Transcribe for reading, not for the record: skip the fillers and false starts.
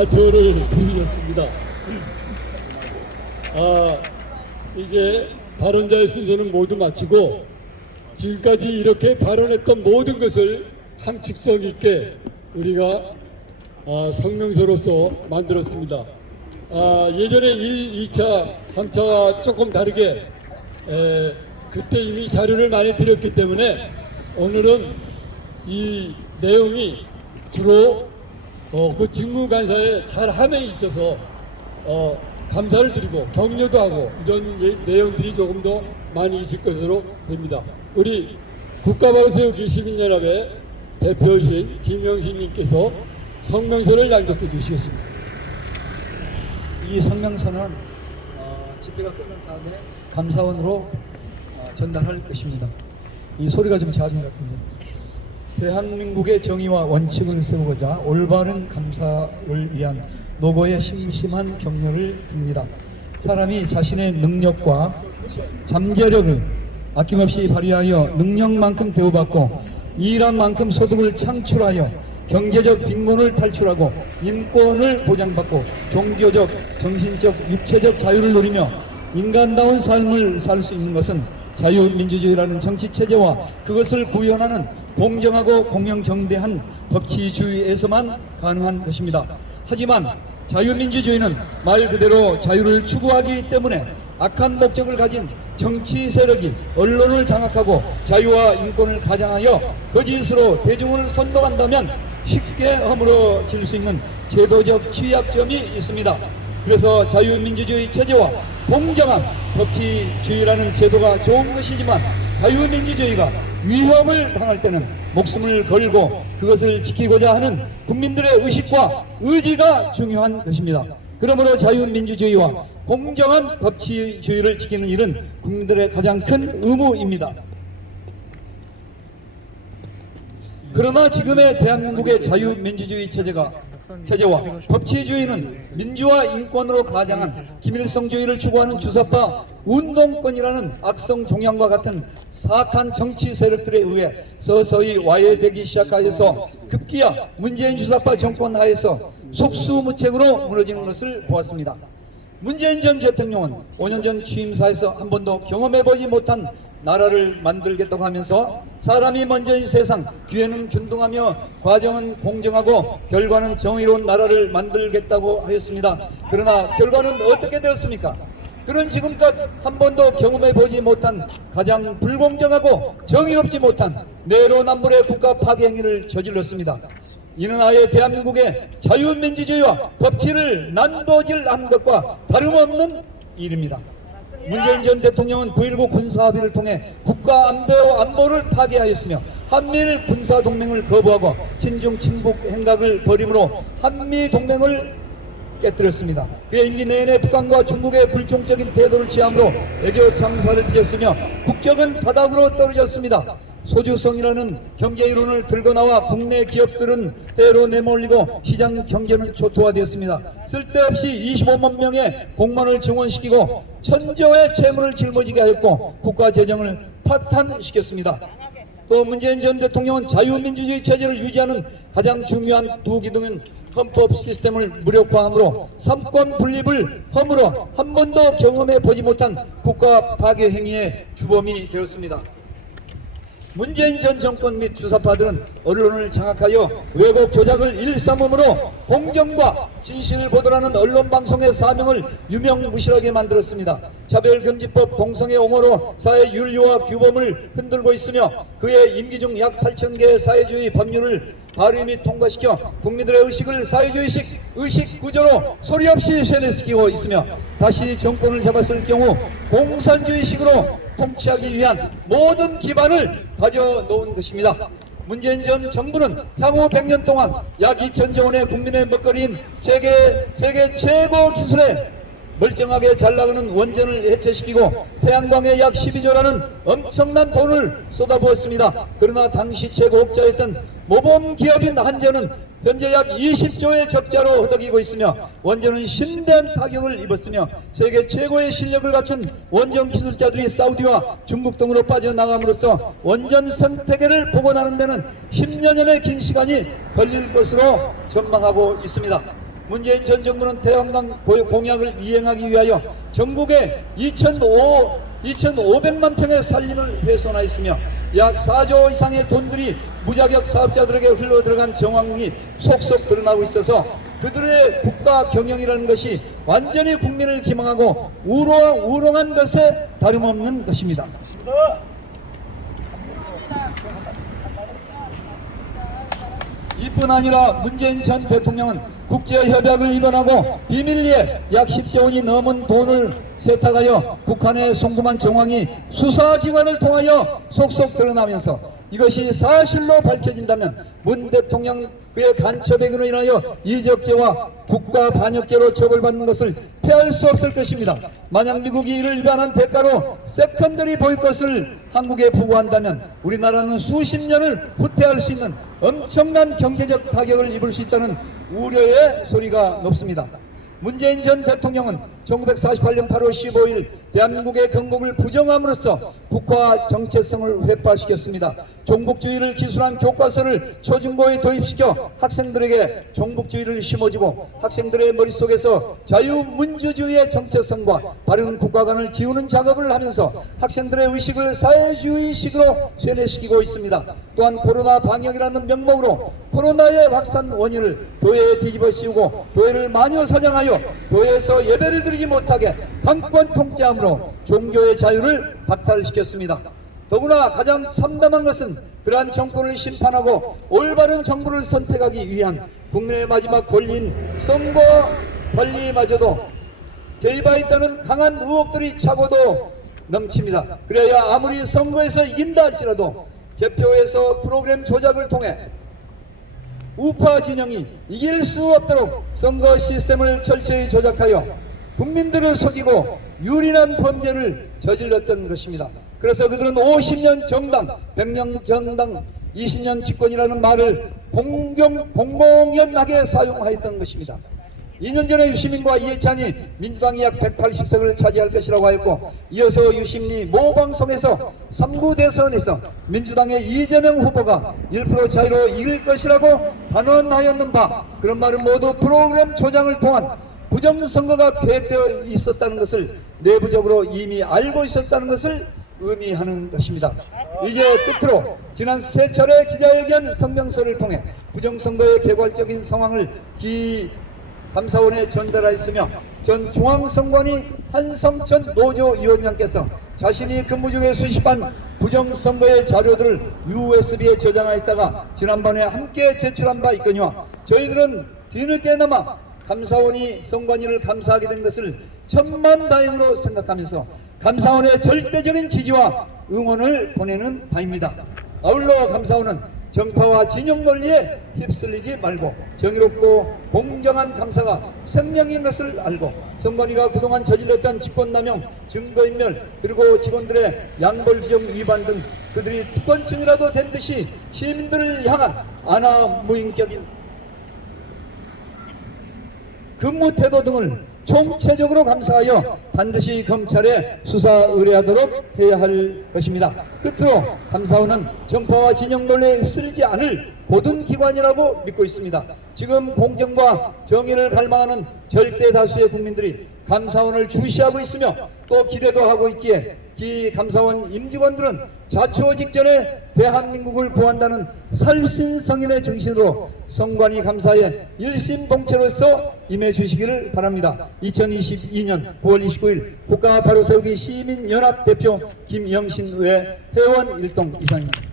발표를 드리겠습니다. 이제 발언자의 순서는 모두 마치고 지금까지 이렇게 발언했던 모든 것을 함축성 있게 우리가 성명서로서 만들었습니다. 예전에 2차, 3차와 조금 다르게 그때 이미 자료를 많이 드렸기 때문에 오늘은 이 내용이 주로 그 직무간사의 잘함에 있어서 감사를 드리고 격려도 하고 이런 내용들이 조금 더 많이 있을 것으로 됩니다. 우리 국가방송국 시민연합의 대표이신 김영신님께서 성명서를 낭독해 주시겠습니다. 이 성명서는 집회가 끝난 다음에 감사원으로 전달할 것입니다. 이 소리가 좀 작은 것 같은데, 대한민국의 정의와 원칙을 세우고자 올바른 감사를 위한 노고에 심심한 격려를 듭니다. 사람이 자신의 능력과 잠재력을 아낌없이 발휘하여 능력만큼 대우받고 일한 만큼 소득을 창출하여 경제적 빈곤을 탈출하고 인권을 보장받고 종교적, 정신적, 육체적 자유를 누리며 인간다운 삶을 살 수 있는 것은 자유민주주의라는 정치체제와 그것을 구현하는 공정하고 공영정대한 법치주의에서만 가능한 것입니다. 하지만 자유민주주의는 말 그대로 자유를 추구하기 때문에 악한 목적을 가진 정치 세력이 언론을 장악하고 자유와 인권을 가장하여 거짓으로 대중을 선동한다면 쉽게 허물어질 수 있는 제도적 취약점이 있습니다. 그래서 자유민주주의 체제와 공정한 법치주의라는 제도가 좋은 것이지만 자유민주주의가 위협을 당할 때는 목숨을 걸고 그것을 지키고자 하는 국민들의 의식과 의지가 중요한 것입니다. 그러므로 자유민주주의와 공정한 법치주의를 지키는 일은 국민들의 가장 큰 의무입니다. 그러나 지금의 대한민국의 자유민주주의 체제와 법치주의는 민주화 인권으로 가장한 김일성주의를 추구하는 주사파 운동권이라는 악성 종양과 같은 사악한 정치 세력들에 의해 서서히 와해되기 시작하여서 급기야 문재인 주사파 정권 하에서 속수무책으로 무너지는 것을 보았습니다. 문재인 전 대통령은 5년 전 취임사에서 한 번도 경험해보지 못한 나라를 만들겠다고 하면서 사람이 먼저인 세상, 기회는 균등하며 과정은 공정하고 결과는 정의로운 나라를 만들겠다고 하였습니다. 그러나 결과는 어떻게 되었습니까? 그는 지금껏 한 번도 경험해보지 못한 가장 불공정하고 정의롭지 못한 내로남불의 국가 파괴 행위를 저질렀습니다. 이는 아예 대한민국의 자유민주주의와 법치를 난도질한 것과 다름없는 일입니다. 문재인 전 대통령은 9.19 군사합의를 통해 국가 안보를 파괴하였으며 한미일 군사동맹을 거부하고 친중 친북 행각을 벌임으로 한미동맹을 깨뜨렸습니다. 그의 임기 내내 북한과 중국의 불종적인 태도를 취함으로 애교 참사를 빚었으며 국격은 바닥으로 떨어졌습니다. 소주성이라는 경제 이론을 들고 나와 국내 기업들은 해로 내몰리고 시장 경제는 초토화되었습니다. 쓸데없이 25만 명의 공무원을 증원시키고 천조의 채무를 짊어지게 하였고 국가 재정을 파탄시켰습니다. 또 문재인 전 대통령은 자유민주주의 체제를 유지하는 가장 중요한 두 기둥인 헌법 시스템을 무력화함으로 삼권 분립을 허물어 한 번도 경험해 보지 못한 국가 파괴 행위의 주범이 되었습니다. 문재인 전 정권 및 주사파들은 언론을 장악하여 왜곡 조작을 일삼음으로 공정과 진실을 보도하는 언론방송의 사명을 유명무실하게 만들었습니다. 차별금지법 동성애 옹호로 사회 윤리와 규범을 흔들고 있으며 그의 임기 중 약 8,000개의 사회주의 법률을 발의 및 통과시켜 국민들의 의식을 사회주의식 의식구조로 소리 없이 세뇌시키고 있으며 다시 정권을 잡았을 경우 공산주의식으로 통치하기 위한 모든 기반을 가져놓은 것입니다. 문재인 전 정부는 향후 100년 동안 약 2,000조 원의 국민의 먹거리인 세계 최고 기술에 멀쩡하게 잘 나가는 원전을 해체시키고 태양광에 약 12조라는 엄청난 돈을 쏟아부었습니다. 그러나 당시 최고업자였던 모범기업인 한전은 현재 약 20조의 적자로 허덕이고 있으며 원전은 심대한 타격을 입었으며 세계 최고의 실력을 갖춘 원전 기술자들이 사우디와 중국 등으로 빠져나감으로써 원전 생태계를 복원하는 데는 10년여의 긴 시간이 걸릴 것으로 전망하고 있습니다. 문재인 전 정부는 태양광 공약을 이행하기 위하여 전국에 2,500만 평의 산림을 훼손하였으며 약 4조 이상의 돈들이 무자격 사업자들에게 흘러들어간 정황이 속속 드러나고 있어서 그들의 국가 경영이라는 것이 완전히 국민을 기망하고 우롱한 것에 다름없는 것입니다. 이뿐 아니라 문재인 전 대통령은 국제협약을 위반하고 비밀리에 약 10조 원이 넘은 돈을 세탁하여 북한에 송금한 정황이 수사기관을 통하여 속속 드러나면서 이것이 사실로 밝혀진다면 문 대통령 그의 간첩행위로 인하여 이적죄와 국가 반역죄로 처벌받는 것을 피할 수 없을 것입니다. 만약 미국이 이를 위반한 대가로 세컨더리 보이콧을 한국에 부과한다면 우리나라는 수십 년을 후퇴할 수 있는 엄청난 경제적 타격을 입을 수 있다는 우려의 소리가 높습니다. 문재인 전 대통령은 1948년 8월 15일 대한민국의 건국을 부정함으로써 국가 정체성을 회파시켰습니다. 종북주의를 기술한 교과서를 초중고에 도입시켜 학생들에게 종북주의를 심어주고 학생들의 머릿속에서 자유민주주의의 정체성과 바른 국가관을 지우는 작업을 하면서 학생들의 의식을 사회주의식으로 쇠뇌시키고 있습니다. 또한 코로나 방역이라는 명목으로 코로나의 확산 원인을 교회에 뒤집어 씌우고 교회를 마녀 사냥하여 교회에서 예배를 드리지 못하게 강권 통제함으로 종교의 자유를 박탈시켰습니다. 더구나 가장 참담한 것은 그러한 정권을 심판하고 올바른 정부를 선택하기 위한 국민의 마지막 권리인 선거 권리마저도 개입하였다는 강한 의혹들이 차고도 넘칩니다. 그래야 아무리 선거에서 이긴다 할지라도 개표에서 프로그램 조작을 통해 우파 진영이 이길 수 없도록 선거 시스템을 철저히 조작하여 국민들을 속이고 유린한 범죄를 저질렀던 것입니다. 그래서 그들은 50년 정당, 100년 정당, 20년 집권이라는 말을 공공연하게 사용하였던 것입니다. 2년 전에 유시민과 이해찬이 민주당이 약 180석을 차지할 것이라고 하였고, 이어서 유시민이 모 방송에서 3구 대선에서 민주당의 이재명 후보가 1% 차이로 이길 것이라고 단언하였는 바, 그런 말은 모두 프로그램 조작을 통한 부정선거가 계획되어 있었다는 것을 내부적으로 이미 알고 있었다는 것을 의미하는 것입니다. 이제 끝으로 지난 세 차례 기자회견 성명서를 통해 부정선거의 개괄적인 상황을 감사원에 전달하였으며 전 중앙선관위 한성천 노조위원장께서 자신이 근무 중에 수십한 부정선거의 자료들을 USB에 저장하였다가 지난번에 함께 제출한 바 있거니와 저희들은 뒤늦게나마 감사원이 선관위를 감사하게 된 것을 천만다행으로 생각하면서 감사원의 절대적인 지지와 응원을 보내는 바입니다. 아울러 감사원은 정파와 진영 논리에 휩쓸리지 말고 정의롭고 공정한 감사가 생명인 것을 알고 선관위가 그동안 저질렀던 직권남용, 증거인멸, 그리고 직원들의 양벌지정 위반 등 그들이 특권층이라도 된 듯이 시민들을 향한 안하무인격인 근무 태도 등을 총체적으로 감사하여 반드시 검찰에 수사 의뢰하도록 해야 할 것입니다. 끝으로 감사원은 정파와 진영 논리에 휩쓸리지 않을 고든 기관이라고 믿고 있습니다. 지금 공정과 정의를 갈망하는 절대 다수의 국민들이 감사원을 주시하고 있으며 또 기대도 하고 있기에 이 감사원 임직원들은 자초 직전에 대한민국을 구한다는 살신성인의 정신으로 선관위 감사에 일심동체로서 임해 주시기를 바랍니다. 2022년 9월 29일 국가 바로세우기 시민연합 대표 김영신 의회 회원 일동 이상입니다.